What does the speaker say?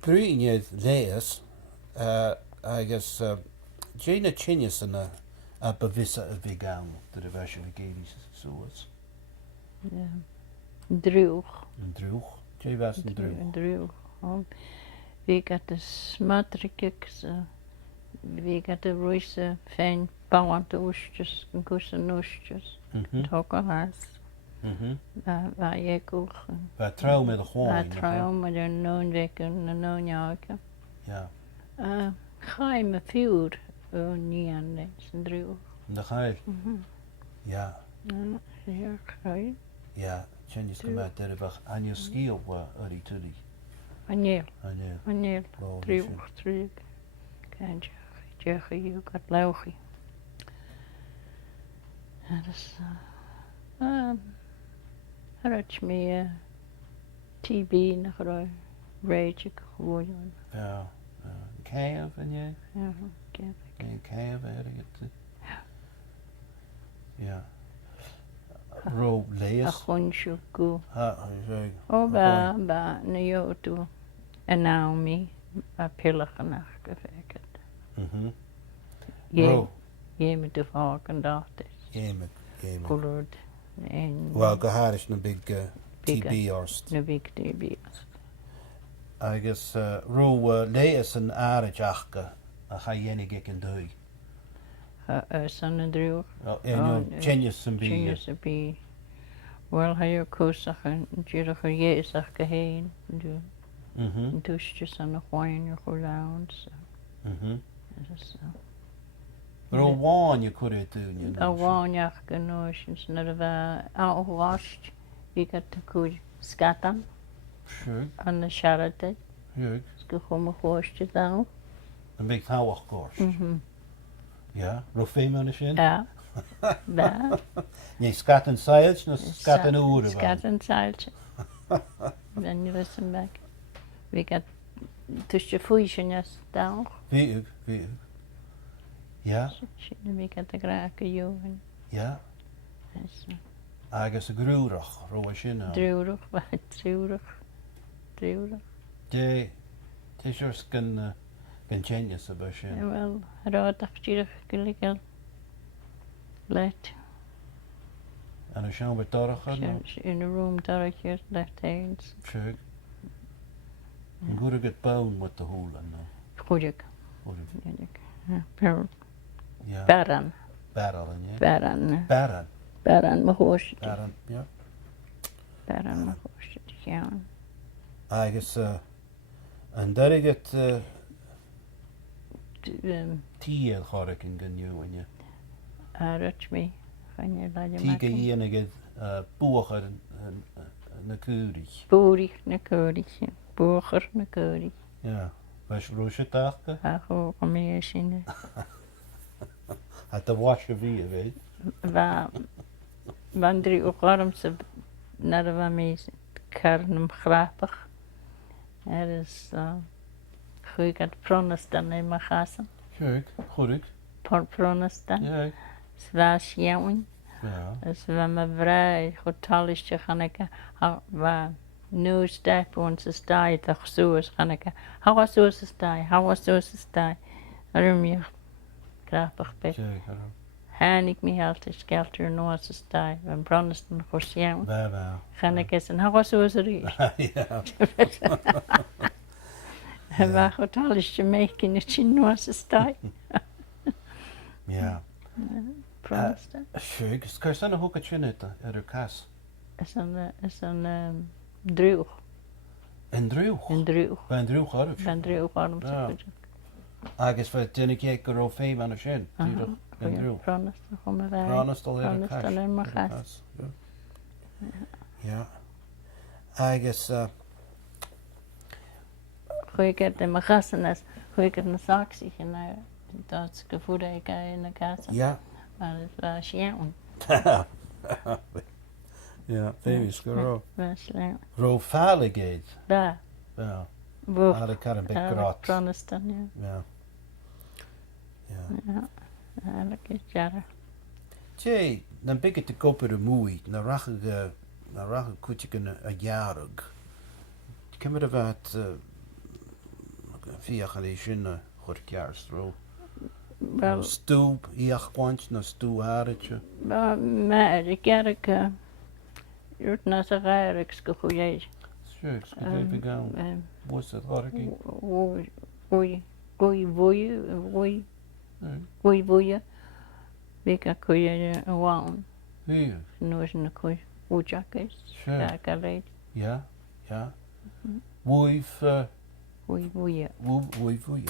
Bryn leas, agus Gina Chinis yn a bevisa y vegan, dyna fasio fi geidis sŵs. Drwch. Yn drwch. Jai fas yn drwch. Drwch. Vi gaat de smatrikjes, vi gaat de roise fijn bouwante oestjes, en kussen oestjes. Tokkelaars. Waar je koch. Waar trouw met de gewoon. Waar trouw met een noonweken en noonjaken. Ja. Ga je me vuur, niet aan deze drwch. En ga je. Ja. Ja, ga je. Ja, Chinese gemaakt dat er aan je ski op die tuddy. Anjel. Anjel. Anjel. Drwch. Kan je gaat lauwgie. Ja, dat is... Had me TB nog een rage gewoon. Ja. Cave en je? Ja, cave. Een cave had ik het. Ja. Ro lees. A gonjo go. Oh, ba, ne yo tu. En Naomi, a pillige nacht gewerkt. Je met de varken dacht is. Je met. Colored. Wel, gehad is een big TB-orst. Een big TB-orst. I guess ro lees een aardig achke. Ga je niet gekend doen. Son en drwch. En Chinese en Chinese bi. Wel, hij je koosach en jirach jeesach geheen. En toestjes aan de wijn je gelound. Ro wijn je kunt het doen. A wijn je genoosjes. Naar de afwascht. Je gaat de koe skatten. Sure. Aan de charrete. Sure. Ska komen goostje dan. Een beetje houwig korst. Ja, ro feem shin? Ja. Ja. Nee, skat en seiltje, no skat en oeren. Skat en seiltje. Dan je listen back. We got tussen voetjes dan. Wie. Ja. We got de graken jongen. Ja. Agus a grúrach, ro sin. Drúrach, drúrach. De is gan Genius a sin. Wel, rád aftíach gilligel. Let. En a sean betorach In a room darach left hands. True. Een goede get bone met de holen. Goedig. Ja. Baran. Baran, ja. Baran, mijn hoosje. Baran, ja. Baran, mijn hoosje te gaan. Agus, en daar ik het tiel ga ik in genu en je. Rutsch me. Gaan je laten maken. Tiege hier ik het boeger en keurig. Boerig, een keurig. Boeger, een keurig. Ja. Was je roosje taken? Ja, gewoon om je zien. Had de wasje weer, weet je. Wanneer ook warm ze naar de waarmee karnem grappig. Is goed het pronestan in mijn gassen. Goed. Pronestan. Ja. Zwaar sjouwen. Ja. Dus we me vrij goed talistje gaan ik waar nu stijf onze stijl toch zo is gaan ik. How was zo stijl. Waarom je grappig bent. En ik me altijd skelter nooit zo stijl. We pronestan voor sjouwen. Wel. Gaan ik eens en how was zo er. Ja. En waar goed talistje mee in het Chinese stijl. Ja. Pronestan. Schön, es kann eine Hoke Chinetta, Kas. Is een droog. En droog. Ben droog harf. Ben droog waarom zo. Agus wat den ik ek ro fame aan shin. En droog. Pronestan komen wij. Pronestan in mijn gas. Ja. Agus Goeie het in mijn gassen is. Goeie het een zak zich en dat is gevoel dat ik in de gas. Ja. Maar het was jouw. Ja, baby skoro. Was jouw. Ro Faligate. Daar. Ja. Boef. Had ik een beetje grat. Pronestan, ja. Ja. Eigenlijk is het jaren. Jee, dan ben ik te kopen de moei. Na rachige kutje een jarig. Cymryd y fat fiach yn eisiau na chwrciars dro. Wel, Stŵb i achgwant na stŵ haritio. maar ik kerk, jurt na sa gairik skuchujeis. Sure, it's good to be gone. What's it, Horiki? Goeie boeien. Vika koeie waan. Here, Noos na koeie. Oejak is. sure. Ja, kaleid. Yeah, yeah. We've, Goeie boeien. we've, Goeie